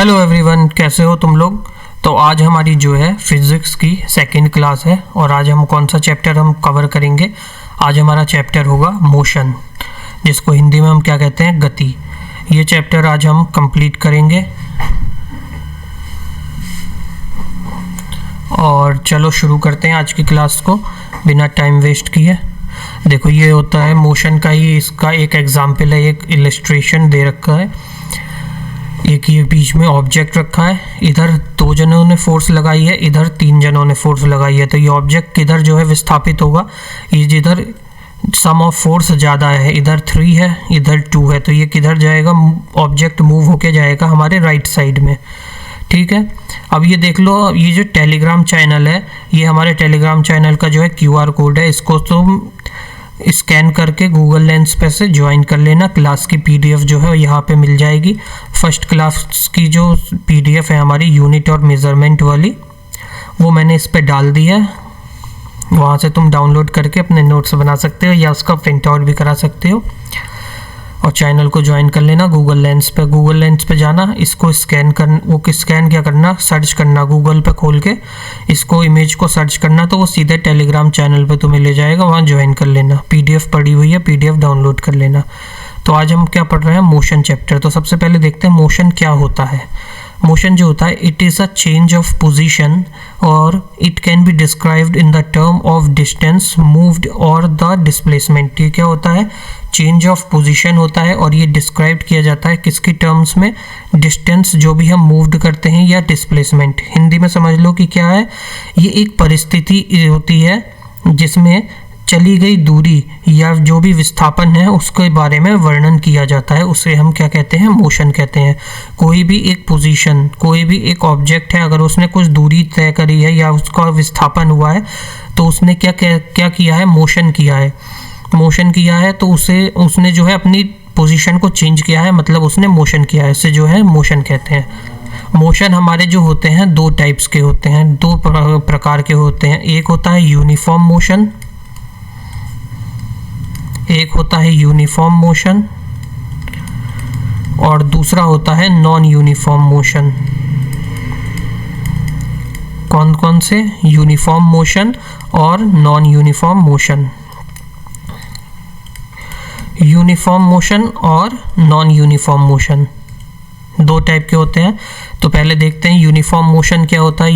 Hello everyone, कैसे हो तुम लोग। तो आज हमारी जो है फिज़िक्स की सेकंड क्लास है और आज हम कौन सा चैप्टर हम कवर करेंगे। आज हमारा चैप्टर होगा मोशन, जिसको हिंदी में हम क्या कहते हैं, गति। ये चैप्टर आज हम कंप्लीट करेंगे और चलो शुरू करते हैं आज की क्लास को बिना टाइम वेस्ट किए। देखो ये होता है मोशन का ही, इसका एक एग्जाम्पल है, एक इलस्ट्रेशन दे रखा है। एक ये बीच में ऑब्जेक्ट रखा है, इधर 2 जनों ने फोर्स लगाई है, इधर 3 जनों ने फोर्स लगाई है। तो ये ऑब्जेक्ट किधर जो है विस्थापित होगा, ये जिधर सम ऑफ फोर्स ज़्यादा है, इधर 3 है इधर 2 है, तो ये किधर जाएगा, ऑब्जेक्ट मूव होके जाएगा हमारे राइट साइड में। ठीक है, अब ये देख लो, ये जो टेलीग्राम चैनल है, ये हमारे टेलीग्राम चैनल का जो है QR कोड है। इसको तुम स्कैन करके गूगल लेंस पे से ज्वाइन कर लेना। क्लास की PDF जो है यहाँ पे मिल जाएगी। फर्स्ट क्लास की जो PDF है हमारी यूनिट और मेज़रमेंट वाली, वो मैंने इस पे डाल दी है। वहाँ से तुम डाउनलोड करके अपने नोट्स बना सकते हो या उसका प्रिंट आउट भी करा सकते हो और चैनल को ज्वाइन कर लेना गूगल लेंस पे। गूगल लेंस पे जाना, इसको स्कैन कर, वो स्कैन क्या करना, सर्च करना गूगल पे खोल के, इसको इमेज को सर्च करना, तो वो सीधे टेलीग्राम चैनल पे तुम्हें ले जाएगा, वहाँ ज्वाइन कर लेना। PDF पड़ी हुई है, PDF डाउनलोड कर लेना। तो आज हम क्या पढ़ रहे हैं, मोशन चैप्टर। तो सबसे पहले देखते हैं मोशन क्या होता है। मोशन जो होता है, it is a change of position और it can be described in the term of distance moved और द डिस्प्लेसमेंट। ये क्या होता है, चेंज ऑफ पोजीशन होता है और ये डिस्क्राइब किया जाता है किसकी टर्म्स में, डिस्टेंस जो भी हम मूव्ड करते हैं या डिस्प्लेसमेंट। हिंदी में समझ लो कि क्या है, ये एक परिस्थिति होती है जिसमें चली गई दूरी या जो भी विस्थापन है उसके बारे में वर्णन किया जाता है, उसे हम क्या कहते हैं, मोशन कहते हैं। कोई भी एक पोजीशन, कोई भी एक ऑब्जेक्ट है, अगर उसने कुछ दूरी तय करी है या उसका विस्थापन हुआ है, तो उसने क्या क्या किया है, मोशन किया है। मोशन किया है तो उसने जो है अपनी पोजीशन को चेंज किया है, मतलब उसने मोशन किया है, इसे जो है मोशन कहते हैं। मोशन हमारे जो होते हैं 2 टाइप्स के होते हैं, 2 प्रकार के होते हैं। एक होता है यूनिफॉर्म मोशन, एक होता है यूनिफॉर्म मोशन और दूसरा होता है नॉन यूनिफॉर्म मोशन। कौन कौन से, यूनिफॉर्म मोशन और non uniform motion. Uniform motion और नॉन यूनिफॉर्म मोशन 2 टाइप के होते हैं। तो पहले देखते हैं यूनिफॉर्म मोशन क्या होता है।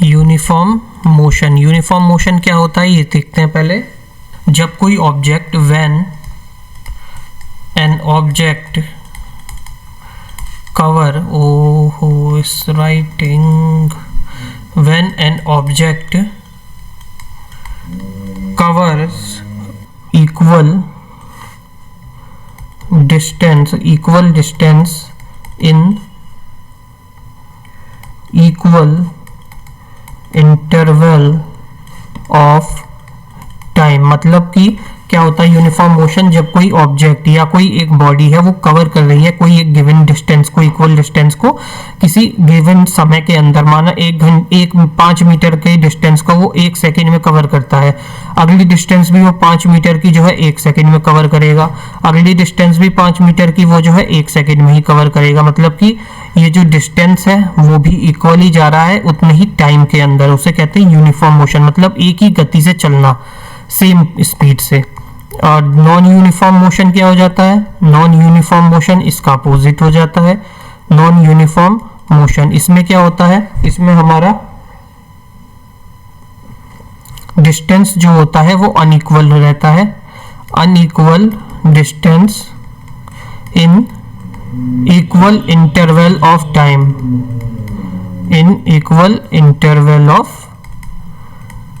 यूनिफॉर्म मोशन क्या होता है, ये देखते हैं पहले। जब कोई object, when an object cover, ओहो इस writing, when an object covers equal distance in equal interval of time। मतलब कि क्या होता है यूनिफॉर्म मोशन, जब कोई ऑब्जेक्ट या कोई एक बॉडी है वो कवर कर रही है कोई एक गिवन डिस्टेंस को, इक्वल डिस्टेंस को किसी गिवन समय के अंदर, माना 5 मीटर के डिस्टेंस को वो 1 सेकेंड में कवर करता है। अगली डिस्टेंस भी वो 5 मीटर की जो है 1 सेकेंड में कवर करेगा, अगली डिस्टेंस भी 5 मीटर की वो जो है 1 सेकेंड में ही कवर करेगा। मतलब कि ये जो डिस्टेंस है वो भी इक्वली जा रहा है उतने ही टाइम के अंदर, उसे कहते हैं यूनिफॉर्म मोशन। मतलब एक ही गति से चलना, सेम स्पीड से। और नॉन यूनिफॉर्म मोशन क्या हो जाता है, नॉन यूनिफॉर्म मोशन इसका अपोजिट हो जाता है। नॉन यूनिफॉर्म मोशन, इसमें क्या होता है, इसमें हमारा डिस्टेंस जो होता है वो अनइक्वल रहता है। Unequal distance in equal interval of time, in equal interval of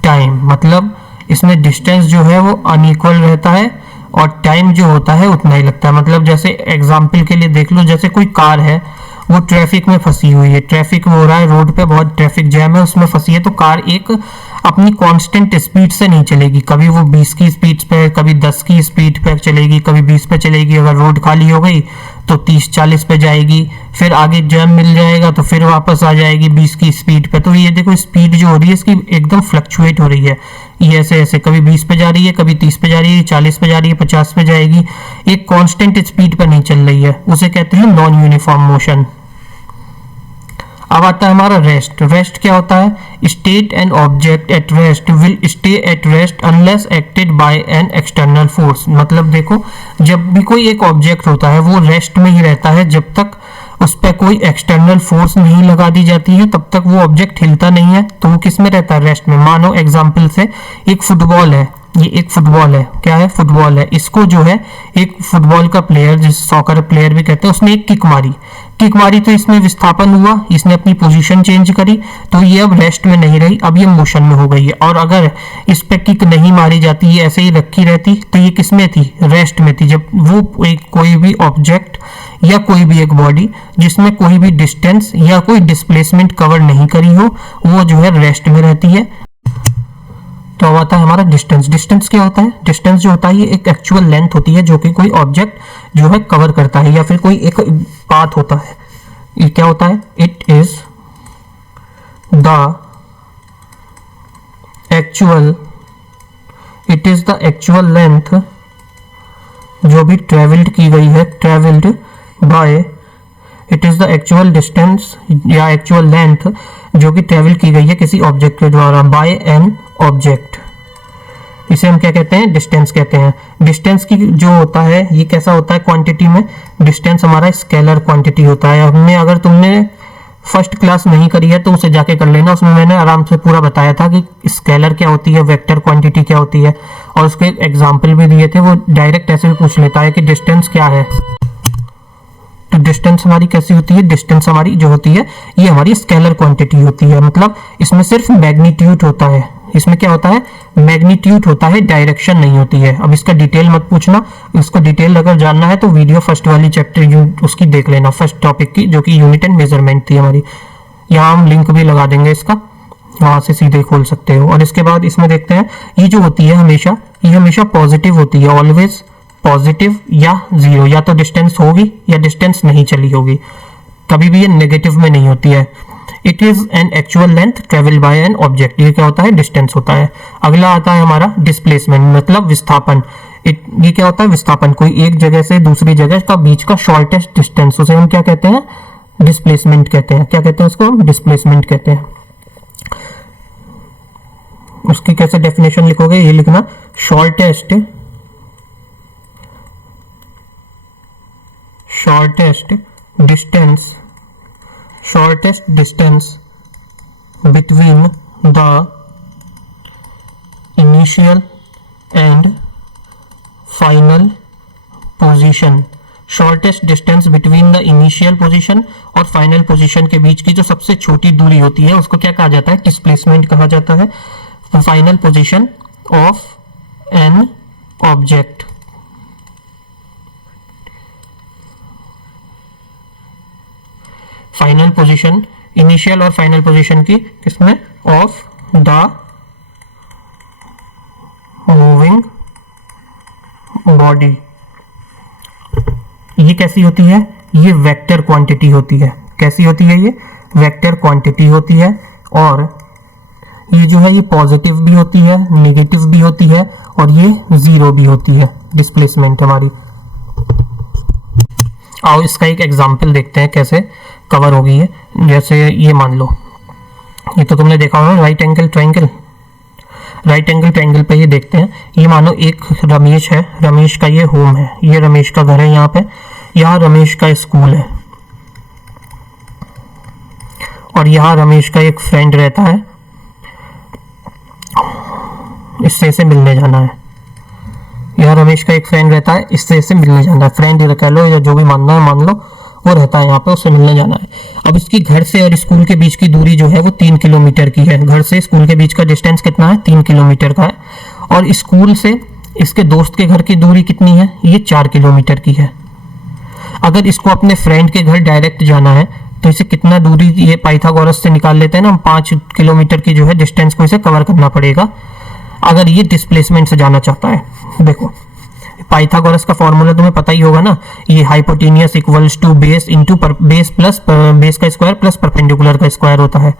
time. मतलब इसमें डिस्टेंस जो है वो अनइक्वल रहता है और टाइम जो होता है उतना ही लगता है। मतलब जैसे एग्जांपल के लिए देख लो, जैसे कोई कार है वो ट्रैफिक में फंसी हुई है, ट्रैफिक हो रहा है, रोड पे बहुत ट्रैफिक जैम है, उसमें फंसी है, तो कार एक अपनी कांस्टेंट स्पीड से नहीं चलेगी। कभी वो 20 की स्पीड पे, कभी 10 की स्पीड पे चलेगी, कभी 20 पे चलेगी। अगर रोड खाली हो गई तो 30-40 पे जाएगी, फिर आगे जंप मिल जाएगा तो फिर वापस आ जाएगी 20 की स्पीड पे। तो ये देखो स्पीड जो हो रही है इसकी एकदम फ्लक्चुएट हो रही है, ये ऐसे ऐसे कभी 20 पे जा रही है, कभी 30 पे जा रही है, 40 पे जा रही है, 50 पे जाएगी, एक कांस्टेंट स्पीड पे नहीं चल रही है, उसे कहते हैं नॉन यूनिफॉर्म मोशन। अब आता है हमारा रेस्ट। रेस्ट क्या होता है? State an object at rest will stay at rest unless acted by an external force. मतलब देखो, जब भी कोई एक ऑब्जेक्ट होता है वो रेस्ट में ही रहता है, जब तक उस पर कोई एक्सटर्नल फोर्स नहीं लगा दी जाती है तब तक वो ऑब्जेक्ट हिलता नहीं है। तो वो किस में रहता है? रेस्ट में। मानो एग्जाम्पल से एक फुटबॉल है, ये एक फुटबॉल है, क्या है? फुटबॉल है। इसको जो है एक फुटबॉल का प्लेयर, जिस सॉकर प्लेयर भी कहते हैं, उसने एक किक मारी तो इसमें विस्थापन हुआ, इसने अपनी पोजीशन चेंज करी, तो ये अब रेस्ट में नहीं रही, अब ये मोशन में हो गई है। और अगर इस पे किक नहीं मारी जाती, ये ऐसे ही रखी रहती, तो ये किस में थी? रेस्ट में थी। जब वो कोई भी ऑब्जेक्ट या कोई भी एक बॉडी जिसमें कोई भी डिस्टेंस या कोई डिस्प्लेसमेंट कवर नहीं करी हो, वो जो है रेस्ट में रहती है। तो अब आता है हमारा डिस्टेंस। डिस्टेंस क्या होता है? डिस्टेंस जो होता है ये एक एक्चुअल लेंथ होती है जो कि कोई ऑब्जेक्ट जो है कवर करता है, या फिर कोई एक पाथ होता है। ये क्या होता है? It is the actual length जो भी ट्रेवल्ड की गई है, travelled by, it is the actual distance या एक्चुअल लेंथ जो कि ट्रेवल की गई है किसी ऑब्जेक्ट के द्वारा, बाय एन ऑब्जेक्ट। इसे हम क्या कहते हैं? डिस्टेंस कहते हैं। डिस्टेंस की जो होता है ये कैसा होता है? क्वांटिटी में डिस्टेंस हमारा स्केलर क्वांटिटी होता है। हमने, अगर तुमने फर्स्ट क्लास नहीं करी है तो उसे जाके कर लेना, उसमें मैंने आराम से पूरा बताया था कि स्केलर क्या होती है, वेक्टर क्वांटिटी क्या होती है, और उसके एग्जाम्पल भी दिए थे। वो डायरेक्ट ऐसे भी पूछ लेता है कि डिस्टेंस क्या है। तो डिस्टेंस हमारी कैसी होती है? डिस्टेंस हमारी जो होती है ये हमारी स्केलर क्वांटिटी होती है। मतलब इसमें सिर्फ मैग्नीट्यूड होता है। इसमें क्या होता है? मैग्नीट्यूड होता है, डायरेक्शन नहीं होती है। अब इसका डिटेल मत पूछना, इसको डिटेल अगर जानना है तो वीडियो फर्स्ट वाली चैप्टर उसकी देख लेना, फर्स्ट टॉपिक की, जो कि यूनिट एंड मेजरमेंट थी हमारी। यहाँ हम लिंक भी लगा देंगे इसका, वहां से सीधे खोल सकते हो। और इसके बाद इसमें देखते हैं ये जो होती है हमेशा, ये हमेशा पॉजिटिव होती है, ऑलवेज पॉजिटिव या जीरो। या तो डिस्टेंस होगी या डिस्टेंस नहीं चली होगी, कभी भी ये नेगेटिव में नहीं होती है। It is an actual length travel by an object. ये क्या होता है? डिस्टेंस होता है। अगला आता है हमारा डिस्प्लेसमेंट, मतलब विस्थापन। ये क्या होता है? विस्थापन। कोई एक जगह से दूसरी जगह का बीच का शॉर्टेस्ट डिस्टेंस, उसे हम क्या कहते हैं? डिस्प्लेसमेंट कहते हैं। क्या कहते हैं उसको? हम डिस्प्लेसमेंट कहते हैं। उसकी कैसे डेफिनेशन लिखोगे? ये लिखना, shortest distance between the initial and final position। Shortest distance between the initial position और फाइनल पोजीशन के बीच की जो सबसे छोटी दूरी होती है उसको क्या कहा जाता है? डिस्प्लेसमेंट कहा जाता है। Final position of an object. Final position, initial और फाइनल पोजीशन की किसमें? Of the moving body. ये कैसी होती है? ये वेक्टर क्वांटिटी होती है। कैसी होती है? ये वेक्टर क्वांटिटी होती है। और ये जो है ये पॉजिटिव भी होती है, नेगेटिव भी होती है, और ये जीरो भी होती है डिस्प्लेसमेंट हमारी। आओ इसका एक एग्जांपल देखते हैं कैसे कवर होगी है। जैसे ये मान लो, ये तो तुमने देखा होगा right angle triangle. Right angle triangle पे ये देखते हैं, ये मानो एक रमेश है, रमेश का ये होम है, ये रमेश का घर है, यहाँ पे यहाँ रमेश का स्कूल है, और यहाँ रमेश का एक फ्रेंड रहता है, इससे इसे मिलने जाना है। यहाँ रमेश का एक फ्रेंड रहता है, इससे इसे मिलने जाना है। फ्रेंड कह लो या जो भी मानना है मान लो, वो रहता है यहाँ पे, उससे मिलने जाना है। अब इसकी घर से और स्कूल के बीच की दूरी जो है वो 3 किलोमीटर की है। घर से स्कूल के बीच का डिस्टेंस कितना है? 3 किलोमीटर का है। और स्कूल से इसके दोस्त के घर की दूरी कितनी है? ये 4 किलोमीटर की है। अगर इसको अपने फ्रेंड के घर डायरेक्ट जाना है तो इसे कितना दूरी, ये पाइथागोरस से निकाल लेते हैं ना हम, 5 किलोमीटर की जो है डिस्टेंस को इसे कवर करना पड़ेगा अगर ये डिस्प्लेसमेंट से जाना चाहता है। देखो पाइथागोरस का फॉर्मूला तुम्हें पता ही होगा ना, ये hypotenuse equals to base into base plus base का स्क्वायर प्लस परपेंडिकुलर का स्क्वायर होता है,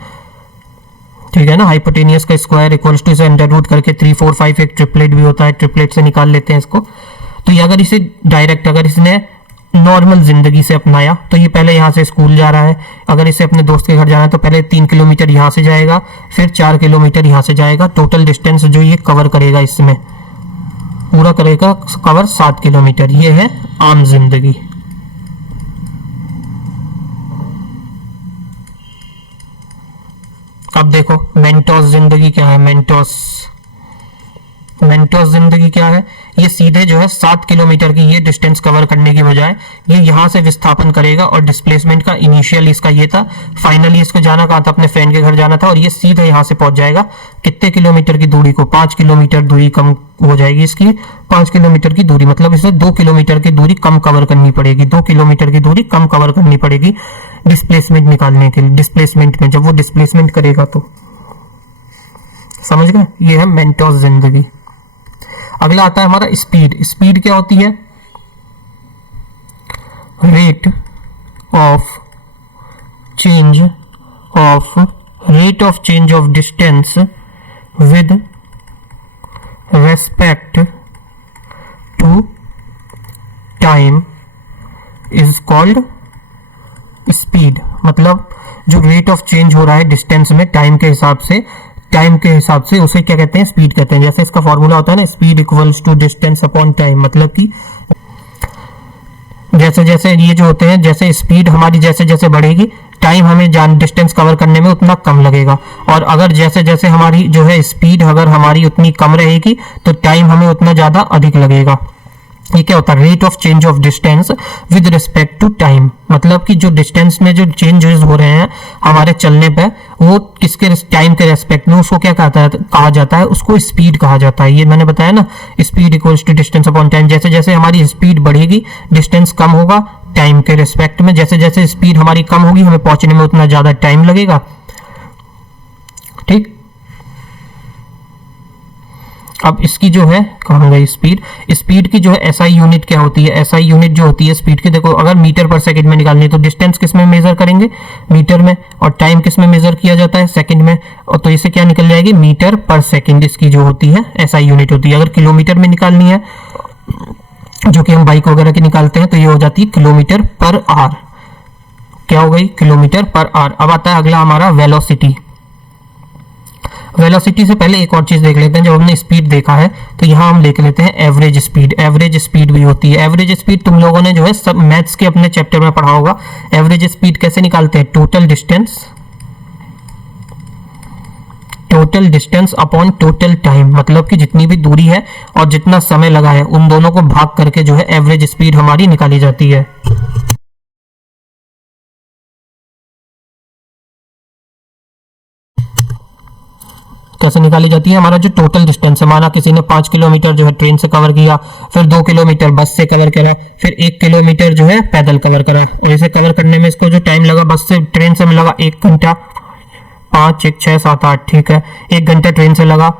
ठीक है ना। हाइपोटेनियस का स्क्वायर इक्वल्स टू, इसे अंडर रूट करके 3 4 5, एक ट्रिपलेट भी होता है, ट्रिपलेट से निकाल लेते हैं इसको। तो ये अगर इसे डायरेक्ट, अगर इसने नॉर्मल जिंदगी से अपनाया तो ये पहले यहाँ से स्कूल जा रहा है, अगर इसे अपने दोस्त के घर जाना है तो पहले 3 किलोमीटर यहाँ से जाएगा, फिर 4 किलोमीटर यहाँ से जाएगा। टोटल डिस्टेंस जो ये कवर करेगा, इसमें पूरा करेगा कवर 7 किलोमीटर। ये है आम जिंदगी। अब देखो मेंटोस जिंदगी क्या है। मेंटोस जिंदगी क्या है, ये सीधे जो है 7 किलोमीटर की ये डिस्टेंस कवर करने की बजाय ये यहां से विस्थापन करेगा, और डिस्प्लेसमेंट का इनिशियल इसका ये था, फाइनली इसको जाना कहां था, अपने फ्रेंड के घर जाना था, और ये सीधे यहां से पहुंच जाएगा कितने किलोमीटर की दूरी को, 5 किलोमीटर दूरी कम हो जाएगी इसकी। 5 किलोमीटर की दूरी मतलब इसे 2 किलोमीटर की दूरी कम कवर करनी पड़ेगी, 2 किलोमीटर की दूरी कम कवर करनी पड़ेगी डिस्प्लेसमेंट निकालने के लिए। डिस्प्लेसमेंट में जब वो डिस्प्लेसमेंट करेगा तो, समझ गए, ये है मेंटोस जिंदगी। अगला आता है हमारा स्पीड। स्पीड क्या होती है, rate of change of distance with respect to time is called speed. मतलब जो रेट ऑफ चेंज हो रहा है डिस्टेंस में टाइम के हिसाब से उसे क्या कहते हैं, स्पीड कहते हैं। जैसे इसका फॉर्मूला होता है ना, speed equals to distance upon time. मतलब कि जैसे जैसे ये जो होते हैं, जैसे स्पीड हमारी जैसे जैसे बढ़ेगी, टाइम हमें डिस्टेंस कवर करने में उतना कम लगेगा, और अगर जैसे जैसे हमारी जो है स्पीड अगर हमारी उतनी कम रहेगी तो टाइम हमें उतना ज्यादा अधिक लगेगा। ये क्या होता है, rate of change of distance with respect to time. मतलब कि जो डिस्टेंस में जो चेंजेस हो रहे हैं हमारे चलने पे, वो किसके टाइम के रेस्पेक्ट में, उसको क्या कहा जाता है, उसको स्पीड कहा जाता है। ये मैंने बताया ना, speed equals to distance upon time. जैसे जैसे हमारी स्पीड बढ़ेगी डिस्टेंस कम होगा टाइम के रेस्पेक्ट में, जैसे जैसे स्पीड हमारी कम होगी हमें पहुंचने में उतना ज्यादा टाइम लगेगा, ठीक। अब इसकी जो है कहाँ गई स्पीड की जो है एसआई यूनिट क्या होती है, एसआई यूनिट जो होती है स्पीड की, देखो अगर मीटर पर सेकंड में निकालनी है तो डिस्टेंस किस में मेजर करेंगे, मीटर में, और टाइम किस में मेजर किया जाता है, सेकंड में। और तो इसे क्या निकल जाएगी, मीटर पर सेकंड इसकी जो होती है एसआई यूनिट होती है। अगर किलोमीटर में निकालनी है, जो कि हम बाइक वगैरह की निकालते हैं, तो ये हो जाती है किलोमीटर पर आवर। क्या हो गई, किलोमीटर पर आवर। अब आता है अगला हमारा वेलोसिटी। वेलोसिटी से पहले एक और चीज देख लेते हैं। जब हमने स्पीड देखा है तो यहाँ हम देख लेते हैं एवरेज स्पीड। एवरेज स्पीड भी होती है। एवरेज स्पीड तुम लोगों ने जो है सब मैथ्स के अपने चैप्टर में पढ़ा होगा। एवरेज स्पीड कैसे निकालते हैं, total distance upon total time. मतलब कि जितनी भी दूरी है और जितना समय लगा है उन दोनों को भाग करके जो है एवरेज स्पीड हमारी निकाली जाती है। कैसे निकाली जाती है, हमारा जो टोटल डिस्टेंस है, माना किसी ने 5 किलोमीटर जो है ट्रेन से कवर किया, फिर 2 किलोमीटर बस से कवर करा, फिर 1 किलोमीटर जो है पैदल कवर करा, और इसे कवर करने में इसको जो टाइम लगा बस से ट्रेन से लगा 1 घंटा, 5 1 6 7 8, ठीक है, 1 घंटा ट्रेन से लगा,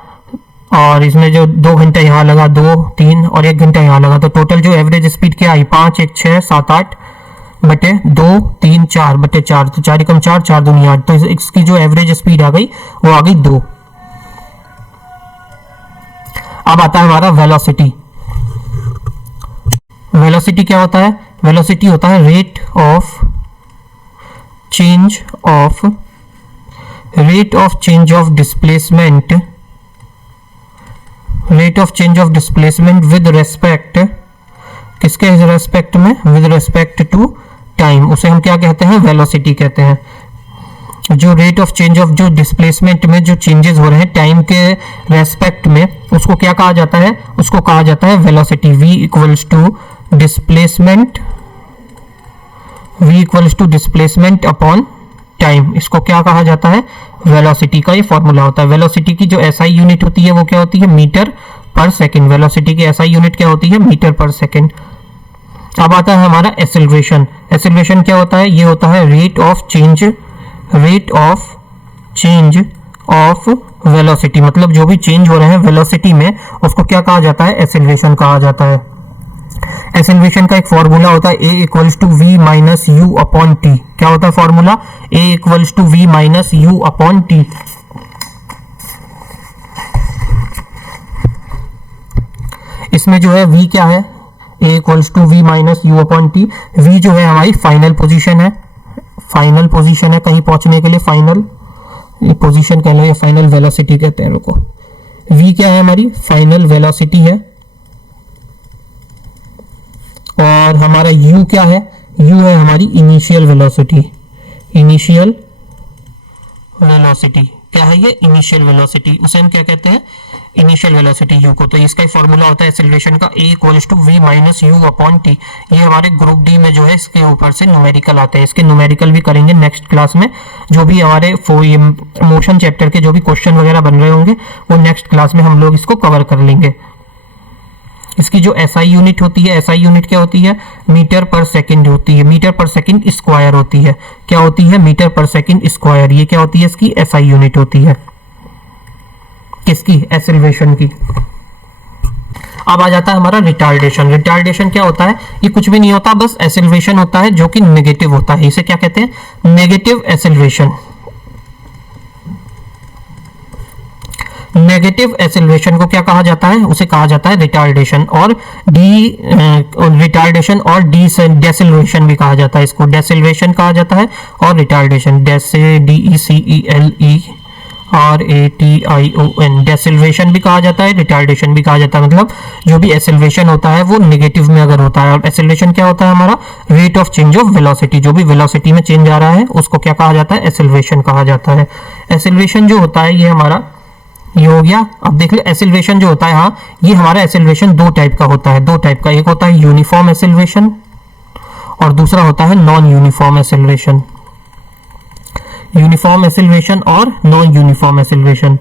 और इसमें जो 2 घंटा यहाँ लगा, 2 3 और 1 घंटा यहाँ लगा, तो टोटल जो एवरेज स्पीड क्या आई, 5 1 6 7 8 बटे 2 3 4 बटे 4, तो 4 कम 4 4 दूनी 8, तो इसकी जो एवरेज स्पीड आ गई वो आ गई 2। अब आता है हमारा वेलोसिटी। वेलोसिटी क्या होता है, वेलोसिटी होता है rate of change of displacement with respect, किसके रेस्पेक्ट में, विद रेस्पेक्ट टू टाइम। उसे हम क्या कहते हैं, वेलोसिटी कहते हैं। जो रेट ऑफ चेंज ऑफ जो डिस्प्लेसमेंट में जो चेंजेस हो रहे हैं टाइम के रेस्पेक्ट में, उसको क्या कहा जाता है, उसको कहा जाता है velocity. v equals to displacement upon time, इसको क्या कहा जाता है, वेलोसिटी का ये फॉर्मूला होता है। वेलोसिटी की जो एसआई यूनिट होती है वो क्या होती है, मीटर पर सेकेंड। वेलोसिटी की एसआई यूनिट क्या होती है, मीटर पर सेकेंड। अब आता है हमारा एक्सेलरेशन। एक्सेलरेशन क्या होता है, ये होता है rate of change of velocity. मतलब जो भी चेंज हो रहे हैं वेलोसिटी में उसको क्या कहा जाता है, एक्सेलरेशन कहा जाता है। एक्सेलरेशन का एक फॉर्मूला होता है a equals to v minus u upon t. क्या होता है formula? a equals to v minus u upon t. इसमें जो है v क्या है? a equals to v minus u upon t. v जो है हमारी फाइनल पोजीशन है, फाइनल पोजीशन है कहीं पहुंचने के लिए, फाइनल पोजीशन कह लो या फाइनल वेलोसिटी कहते हैं। रुको, v क्या है? हमारी फाइनल वेलोसिटी है। और हमारा u क्या है? u है हमारी इनिशियल वेलोसिटी। इनिशियल वेलोसिटी क्या है? ये इनिशियल वेलोसिटी, उसे हम क्या कहते हैं? इनिशियल वेलोसिटी u को। तो इसका ही फॉर्मूला होता है एक्सेलरेशन का a equals to v minus u upon t. ये हमारे ग्रुप डी में जो है इसके ऊपर से न्यूमेरिकल आते हैं। इसके न्यूमेरिकल भी करेंगे नेक्स्ट क्लास में। जो भी हमारे मोशन चैप्टर के जो भी क्वेश्चन वगैरह बन रहे होंगे वो नेक्स्ट क्लास में हम लोग इसको कवर कर लेंगे। इसकी जो SI यूनिट होती है, SI यूनिट क्या होती है? मीटर पर सेकंड होती है, मीटर पर सेकंड स्क्वायर होती है। क्या होती है? मीटर पर सेकंड स्क्वायर। ये क्या होती है? इसकी SI यूनिट होती है। किसकी? एक्सेलरेशन की। अब आ जाता है हमारा रिटार्डेशन। रिटार्डेशन क्या होता है? ये कुछ भी नहीं होता, बस एक्सेलरेशन होता है जो कि नेगेटिव होता है। इसे क्या कहते हैं? Negative acceleration. नेगेटिव एक्सेलरेशन को क्या कहा जाता है? उसे कहा जाता है रिटार्डेशन। और रिटार्डेशन और डेसेलरेशन भी कहा जाता है। इसको डेसेलरेशन कहा जाता है और रिटार्डेशन, DECELERATION, डेसेलरेशन भी कहा जाता है, रिटार्डेशन भी कहा जाता है। मतलब जो भी एक्सेलरेशन होता है वो नेगेटिव में अगर होता है। और एक्सेलरेशन क्या होता है? हमारा rate of change of velocity, जो भी वेलोसिटी में चेंज आ रहा है उसको क्या कहा जाता है? एक्सेलरेशन कहा जाता है। एक्सेलरेशन जो होता है ये हमारा ये हो गया। अब देख लो एक्सेलरेशन जो होता है, हाँ ये हमारा एक्सेलरेशन दो टाइप का होता है। दो टाइप का, एक होता है यूनिफॉर्म एक्सेलरेशन और दूसरा होता है non uniform acceleration. Uniform acceleration और non uniform acceleration.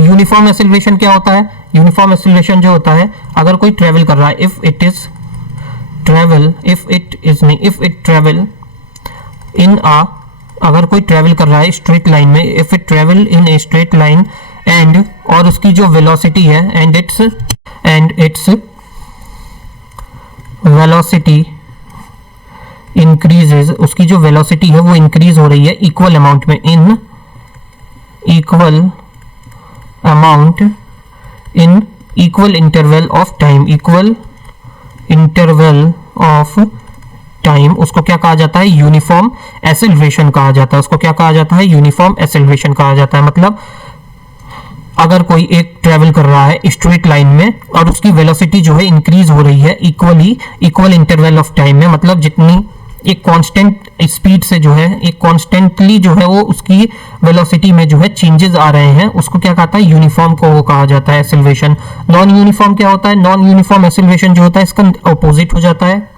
Uniform acceleration क्या होता है? यूनिफॉर्म एक्सेलरेशन जो होता है, अगर कोई ट्रेवल कर रहा है, इफ इट ट्रेवल इन आ, अगर कोई ट्रेवल कर रहा है स्ट्रेट लाइन में, if it travel in a straight line and, और उसकी जो वेलोसिटी है एंड इट्स वेलोसिटी इंक्रीजेज, उसकी जो वेलोसिटी है वो इंक्रीज हो रही है इक्वल अमाउंट में, in equal amount in equal interval of time, equal interval of time, उसको क्या कहा जाता है? यूनिफॉर्म एक्सेलरेशन कहा जाता है। उसको क्या कहा जाता है? यूनिफॉर्म एक्सेलरेशन कहा जाता है। मतलब अगर कोई एक ट्रेवल कर रहा है स्ट्रेट लाइन में और उसकी वेलोसिटी जो है इंक्रीज हो रही है इक्वल इंटरवल ऑफ टाइम में, मतलब जितनी एक कांस्टेंट स्पीड से जो है, एक कांस्टेंटली जो है वो उसकी वेलोसिटी में जो है चेंजेस आ रहे हैं, उसको क्या कहता है? यूनिफॉर्म को वो कहा जाता है एक्सेलरेशन। नॉन यूनिफॉर्म क्या होता है? नॉन यूनिफॉर्म एक्सेलरेशन जो होता है इसका अपोजिट हो जाता है।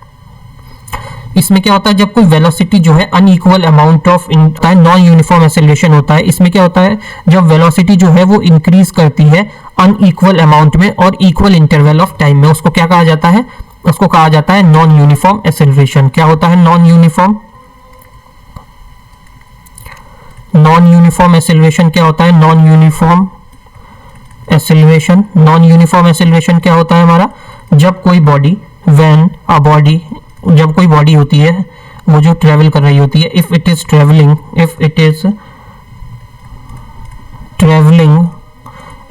इसमें क्या होता है? जब कोई वेलोसिटी जो है unequal amount of non uniform acceleration होता है। इसमें क्या होता है? जब वेलोसिटी जो है वो इंक्रीज करती है अनइक्वल अमाउंट में और इक्वल इंटरवल ऑफ टाइम में, उसको क्या कहा जाता है? उसको कहा जाता है नॉन यूनिफॉर्म एक्सेलरेशन। क्या होता है non uniform? Non uniform acceleration क्या होता है? Non uniform acceleration, non uniform acceleration क्या होता है हमारा? जब कोई बॉडी, जब कोई बॉडी होती है वो जो ट्रेवल कर रही होती है, if it is travelling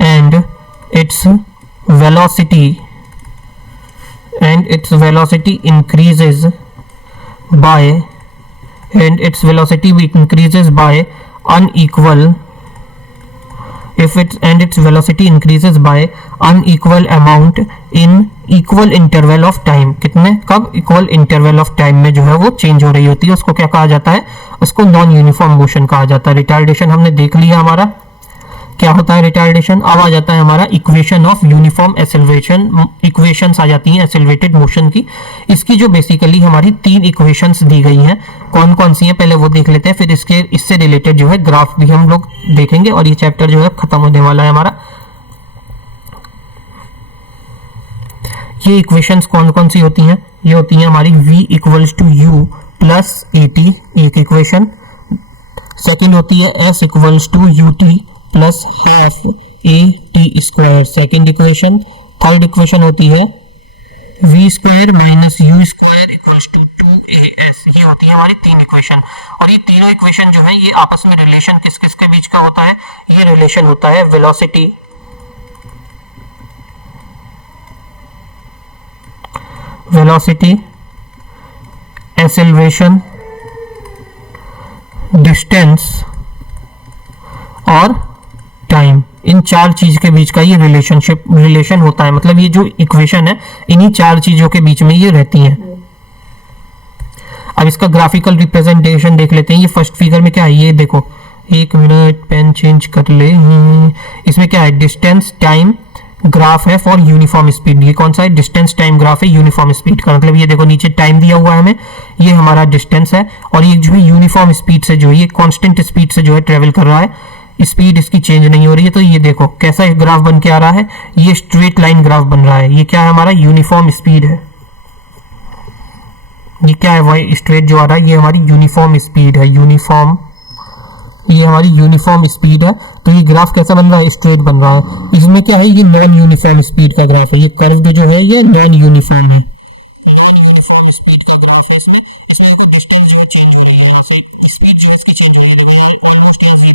and its velocity increases by unequal, if its velocity increases by unequal amount in equal interval of time, कितने कब? इक्वल इंटरवल ऑफ टाइम में जो है वो चेंज हो रही होती है, उसको क्या कहा जाता है? उसको नॉन यूनिफॉर्म मोशन कहा जाता है। रिटार्डेशन हमने देख लिया हमारा क्या होता है रिटार्डेशन। अब आ जाता है हमारा equation of uniform acceleration. Equations आ जाती हैं एक्सेलरेटेड मोशन की। इसकी जो बेसिकली हमारी तीन इक्वेशंस दी गई हैं, कौन कौन सी हैं पहले वो देख लेते हैं, फिर इससे रिलेटेड जो है ग्राफ भी हम लोग देखेंगे और ये चैप्टर जो है खत्म होने वाला है हमारा। ये इक्वेशंस कौन कौन सी होती हैं? ये होती हैं हमारी v equals to u plus at, एक इक्वेशन। सेकेंड होती है s equals to ut plus half a t square second equation. Third equation होती है v square minus u square equals to 2as। ये होती है हमारी तीन इक्वेशन। और ये तीनों इक्वेशन जो है ये आपस में रिलेशन किस किस के बीच का होता है? ये रिलेशन होता है वेलोसिटी, एक्सेलरेशन, डिस्टेंस और टाइम। इन चार चीज के बीच का ये रिलेशन होता है। मतलब ये जो इक्वेशन है इन्हीं चार चीजों के बीच में ये रहती हैं। अब इसका ग्राफिकल रिप्रेजेंटेशन देख लेते हैं। ये फर्स्ट फिगर में क्या है, ये देखो, एक मिनट पेन चेंज कर ले। इसमें क्या है, डिस्टेंस टाइम ग्राफ है फॉर यूनिफॉर्म स्पीड। ये कौन सा है, डिस्टेंस टाइम ग्राफ है यूनिफॉर्म स्पीड का। मतलब ये देखो नीचे टाइम दिया हुआ है हमें, ये हमारा डिस्टेंस है, और ये जो है यूनिफॉर्म स्पीड से जो है, ये कांस्टेंट स्पीड से जो है ट्रेवल कर रहा है, स्पीड इसकी चेंज नहीं हो रही है। तो ये देखो कैसा एक ग्राफ बन के आ रहा है, ये स्ट्रेट लाइन ग्राफ बन रहा है। ये क्या है, हमारा यूनिफॉर्म स्पीड है। ये क्या है, वही स्ट्रेट जो आ रहा है ये हमारी यूनिफॉर्म स्पीड है। यूनिफॉर्म, ये हमारी यूनिफॉर्म स्पीड है। तो ये ग्राफ कैसा बन रहा है, स्ट्रेट बन रहा है। इसमें क्या है, ये नॉन यूनिफॉर्म स्पीड का ग्राफ है। ये कर्व जो है ये नॉन यूनिफॉर्म है, नॉन यूनिफॉर्म स्पीड का ग्राफ है। इसमें कोई डिस्टेंस जो है चेंज हो रही है, यहाँ से स्पीड जो है इसकी चेंज हो रही है, ऑलमोस्ट यहाँ से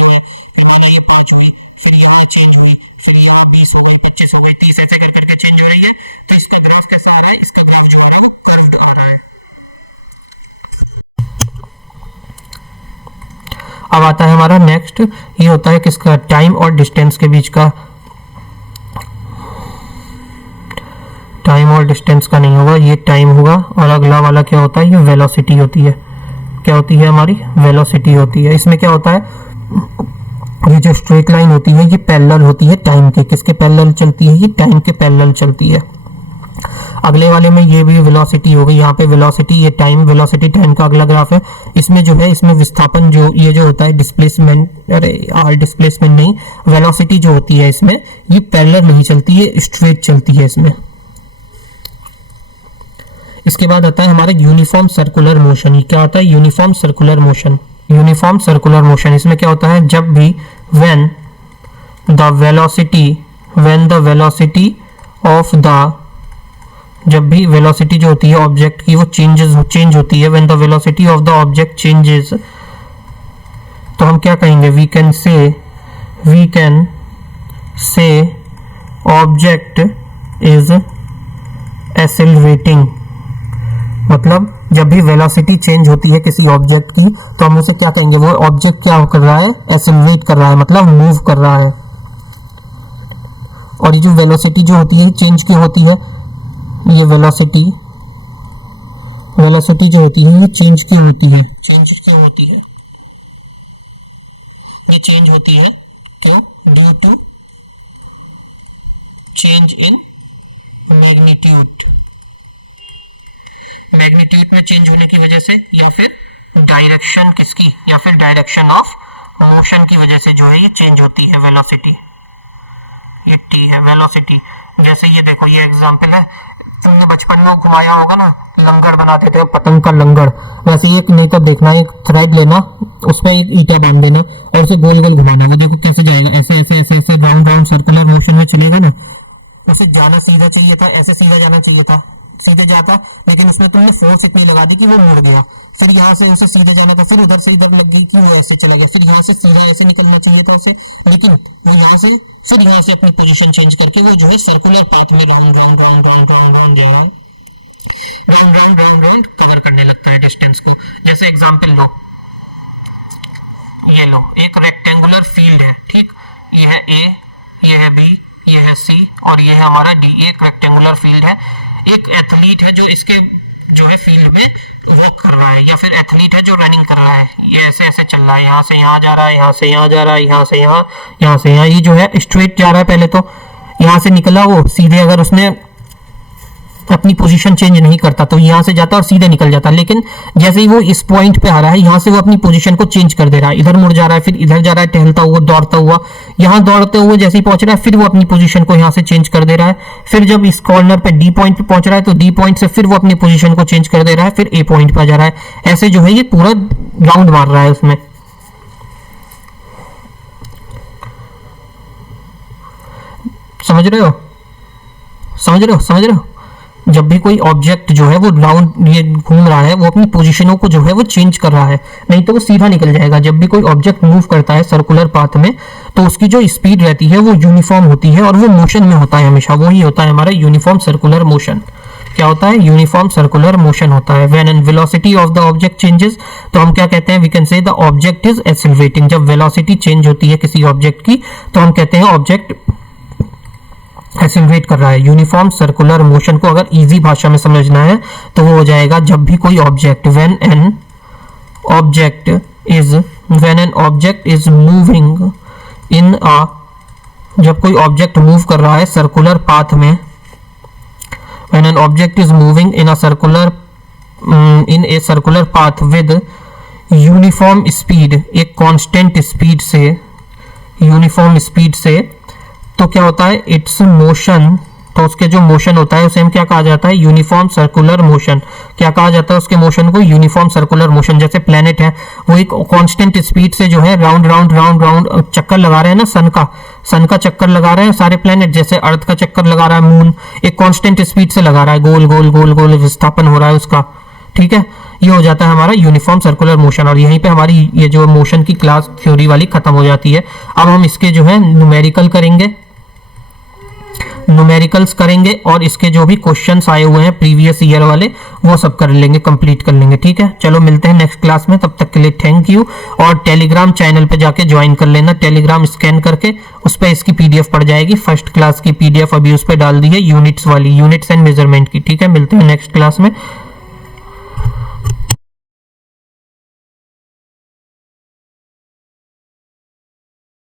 फिर मैंने ये पिच हुई, फिर यहाँ चेंज हुई, फिर यहाँ 20 हो गई, 25 हो गई, 30 ऐसे करके चेंज हो रही है। तो इसका ग्राफ कैसा आ रहा है, इसका ग्राफ जो आ रहा है वो कर्व्ड आ रहा है। अब आता है हमारा नेक्स्ट, ये होता है किसका, टाइम और डिस्टेंस के बीच का। टाइम और डिस्टेंस का नहीं होगा, ये टाइम होगा। और अगला वाला क्या होता है, ये वेलोसिटी होती है। क्या होती है, हमारी वेलोसिटी होती है। इसमें क्या होता है, ये जो स्ट्रेट लाइन होती है ये पैरेलल होती है टाइम के। किसके पैरेलल चलती है, ये टाइम के पैरेलल चलती है। अगले वाले में ये भी वेलोसिटी हो गई, यहाँ पे वेलोसिटी, ये टाइम, वेलोसिटी टाइम का अगला ग्राफ है। इसमें जो है, इसमें विस्थापन जो ये जो होता है डिस्प्लेसमेंट, अरे यार डिस्प्लेसमेंट नहीं, वेलोसिटी जो होती है इसमें ये पैरेलल नहीं चलती है, स्ट्रेट चलती है इसमें। इसके बाद आता है हमारा यूनिफॉर्म सर्कुलर मोशन। ये क्या होता है, uniform circular motion. Uniform circular motion, इसमें क्या होता है, जब भी when the velocity of the, जब भी वेलोसिटी जो होती है ऑब्जेक्ट की वो चेंज होती है, when the velocity of the object changes, तो हम क्या कहेंगे, we can say object is accelerating. मतलब जब भी वेलोसिटी चेंज होती है किसी ऑब्जेक्ट की तो हम उसे क्या कहेंगे, वो ऑब्जेक्ट क्या कर रहा है, एक्सेलरेट कर रहा है, मतलब मूव कर रहा है। और ये जो वेलोसिटी जो होती है चेंज क्यों होती है, ये वेलोसिटी जो होती है ये चेंज क्यों होती है, ये चेंज होती है क्यों, due to change in magnitude में चेंज होने की वजह से, या फिर डायरेक्शन किसकी, या फिर डायरेक्शन ऑफ मोशन की वजह से जो है ये चेंज होती है वेलोसिटी। ये टी है वेलोसिटी। जैसे ये देखो, ये एग्जांपल है, तुमने बचपन में घुमाया होगा ना, लंगड़ बनाते थे पतंग का लंगड़, वैसे एक नहीं तो देखना, एक थ्रेड लेना, उसमें एक ईटा बांध देना और उसे गोल गोल घुमाना, वो देखो कैसे जाएगा, ऐसे ऐसे ऐसे ऐसे राउंड राउंड सर्कुलर मोशन में चलेगा ना। उसे जाना सीधा चाहिए था, ऐसे सीधा जाना चाहिए था, सीधे जाता, लेकिन इसमें तुमने फोर्स इतनी लगा दी कि वो मुड़ गया। फिर यहाँ से ऐसे सीधे जाना था, फिर उधर से इधर लग गई कि वो ऐसे चला गया। फिर यहाँ से सीधा ऐसे निकलना चाहिए था उसे, लेकिन वो यहाँ से फिर यहाँ से अपनी पोजीशन चेंज करके वो जो है सर्कुलर पाथ में round round round round round round जा रहा है, round round round round cover करने लगता है डिस्टेंस को। जैसे एग्जाम्पल लो, ये लो, एक रेक्टेंगुलर फील्ड है, ठीक, ये है ए, ये है बी, ये है सी और ये है हमारा डी। एक रेक्टेंगुलर फील्ड है, एक एथलीट है जो इसके जो है फील्ड में वॉक कर रहा है, या फिर एथलीट है जो रनिंग कर रहा है, ये ऐसे ऐसे चल रहा है, यहाँ से यहाँ जा रहा है, यहाँ से यहाँ जा रहा है, यहाँ से यहाँ, यहाँ से यहाँ, ये जो है स्ट्रेट जा रहा है। पहले तो यहाँ से निकला वो सीधे, अगर उसने अपनी पोजीशन चेंज नहीं करता तो यहाँ से जाता और सीधे निकल जाता, लेकिन जैसे ही वो इस पॉइंट पे आ रहा है, यहाँ से वो अपनी पोजीशन को चेंज कर दे रहा है, इधर मुड़ जा रहा है, फिर इधर जा रहा है, टहलता हुआ, दौड़ता हुआ, यहाँ दौड़ते हुए जैसे ही पहुंच रहा है फिर वो अपनी पोजीशन को यहाँ से चेंज कर दे रहा है। फिर जब इस कॉर्नर पे डी पॉइंट पे पहुंच रहा है तो डी पॉइंट से फिर वो अपनी पोजीशन को चेंज कर दे रहा है, फिर ए पॉइंट पे आ जा रहा है। ऐसे जो है ये पूरा राउंड मार रहा है उसमें। समझ रहे हो? जब भी कोई ऑब्जेक्ट जो है वो राउंड ये घूम रहा है, वो अपनी पोजीशनों को जो है वो चेंज कर रहा है, नहीं तो वो सीधा निकल जाएगा। जब भी कोई ऑब्जेक्ट मूव करता है सर्कुलर पाथ में, तो उसकी जो स्पीड रहती है वो यूनिफॉर्म होती है और वो मोशन में होता है हमेशा। वही होता है हमारा यूनिफॉर्म सर्कुलर मोशन। क्या होता है? यूनिफॉर्म सर्कुलर मोशन होता है। When an velocity of the object changes, तो हम क्या कहते हैं? We can say the object is accelerating. जब वेलोसिटी चेंज होती है किसी ऑब्जेक्ट की, तो हम कहते हैं ऑब्जेक्ट एक्सेलरेट कर रहा है। यूनिफॉर्म सर्कुलर मोशन को अगर इजी भाषा में समझना है तो वो हो जाएगा, जब भी कोई object when an object is moving in a, जब कोई ऑब्जेक्ट मूव कर रहा है सर्कुलर पाथ में, when an object is moving in a circular path with uniform speed, एक कांस्टेंट स्पीड से, यूनिफॉर्म स्पीड से, तो क्या होता है? इट्स मोशन, तो उसके जो मोशन होता है उसे हम क्या कहा जाता है? Uniform circular motion. क्या कहा जाता है उसके मोशन को? Uniform circular motion. जैसे प्लेनेट है, वो एक कांस्टेंट स्पीड से जो है राउंड राउंड राउंड राउंड चक्कर लगा रहे हैं ना, सन का चक्कर लगा रहे हैं सारे प्लेनेट। जैसे अर्थ का चक्कर लगा रहा है मून, एक कांस्टेंट स्पीड से लगा रहा है, गोल गोल गोल गोल विस्थापन हो रहा है उसका, ठीक है। ये हो जाता है हमारा यूनिफॉर्म सर्कुलर मोशन, और यहीं पे हमारी ये जो मोशन की क्लास थ्योरी वाली खत्म हो जाती है। अब हम इसके जो है न्यूमेरिकल्स करेंगे और इसके जो भी क्वेश्चंस आए हुए हैं प्रीवियस ईयर वाले, वो सब कर लेंगे, कंप्लीट कर लेंगे, ठीक है। चलो मिलते हैं नेक्स्ट क्लास में, तब तक के लिए थैंक यू। और टेलीग्राम चैनल पे जाके ज्वाइन कर लेना, टेलीग्राम स्कैन करके उस पर इसकी पीडीएफ पड़ जाएगी। फर्स्ट क्लास की पीडीएफ अभी उस पर डाल दी है, यूनिट्स वाली, यूनिट्स एंड मेजरमेंट की, ठीक है। मिलते हैं नेक्स्ट क्लास में।